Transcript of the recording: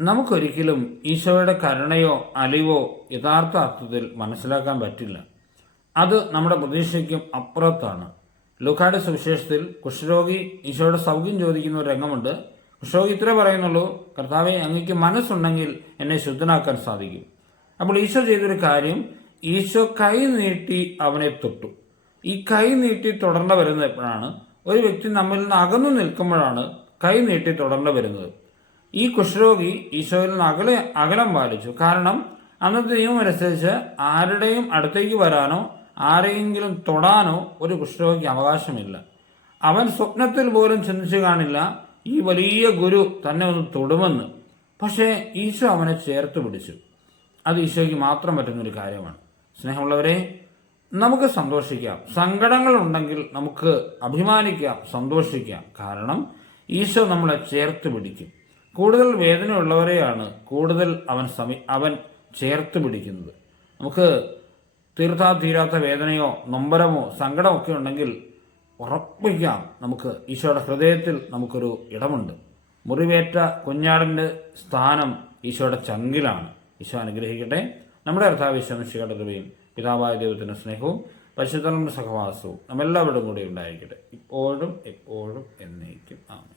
നമുക്കൊരിക്കലും ഈശോയുടെ കരുണയോ അലിവോ യഥാർത്ഥ അർത്ഥത്തിൽ മനസ്സിലാക്കാൻ പറ്റില്ല. അത് നമ്മുടെ പ്രതീക്ഷയ്ക്കും അപ്പുറത്താണ്. ലൂക്കായുടെ സുവിശേഷത്തിൽ കുഷ്ഠരോഗി ഈശോയുടെ സൗഖ്യം ചോദിക്കുന്ന ഒരു രംഗമുണ്ട്. കുഷ്ഠരോഗി ഇത്രേ പറയുന്നുള്ളൂ, കർത്താവെ, അങ്ങയ്ക്ക് മനസ്സുണ്ടെങ്കിൽ എന്നെ ശുദ്ധനാക്കാൻ സാധിക്കും. അപ്പോൾ ഈശോ ചെയ്തൊരു കാര്യം, ഈശോ കൈ നീട്ടി അവനെ തൊട്ടു. ഈ കൈ നീട്ടി തുടർന്ന് വരുന്നത് എപ്പോഴാണ്? ഒരു വ്യക്തി നമ്മിൽ നിന്ന് അകന്നു നിൽക്കുമ്പോഴാണ് കൈ നീട്ടി തുടർന്ന് വരുന്നത്. ഈ കുഷ്ഠരോഗി ഈശോയിൽ നിന്ന് അകലം പാലിച്ചു. കാരണം അന്നത്തെ നിയമം അനുസരിച്ച് ആരുടെയും അടുത്തേക്ക് വരാനോ ആരെയെങ്കിലും തൊടാനോ ഒരു കുഷ്ഠരോഗിക്ക് അവകാശമില്ല. അവൻ സ്വപ്നത്തിൽ പോലും ചിന്തിച്ചു കാണില്ല ഈ വലിയ ഗുരു തന്നെ ഒന്ന് തൊടുമെന്ന്. പക്ഷേ ഈശോ അവനെ ചേർത്ത് പിടിച്ചു. അത് ഈശോയ്ക്ക് മാത്രം പറ്റുന്നൊരു കാര്യമാണ്. സ്നേഹമുള്ളവരെ, നമുക്ക് സന്തോഷിക്കാം. സങ്കടങ്ങളുണ്ടെങ്കിൽ നമുക്ക് അഭിമാനിക്കാം, സന്തോഷിക്കാം. കാരണം ഈശോ നമ്മളെ ചേർത്ത് പിടിക്കും. കൂടുതൽ വേദനയുള്ളവരെയാണ് കൂടുതൽ അവൻ ചേർത്ത് പിടിക്കുന്നത്. നമുക്ക് തീരാത്ത വേദനയോ നൊമ്പരമോ സങ്കടമൊക്കെ ഉണ്ടെങ്കിൽ ഉറപ്പിക്കാം, നമുക്ക് ഈശോയുടെ ഹൃദയത്തിൽ നമുക്കൊരു ഇടമുണ്ട്. മുറിവേറ്റ കുഞ്ഞാടിൻ്റെ സ്ഥാനം ഈശോയുടെ ചങ്കിലാണ്. ഈശോ അനുഗ്രഹിക്കട്ടെ. നമ്മുടെ കർത്താവ് ഈശോ മിശിഹായുടെ കൃപയും പിതാവായ ദൈവത്തിൻ്റെ സ്നേഹവും പരിശുദ്ധ സഹവാസവും നമ്മെല്ലാവരുടെയും കൂടെ ഉണ്ടായിരിക്കട്ടെ, ഇപ്പോഴും എപ്പോഴും എന്നേക്കും. ആമേൻ.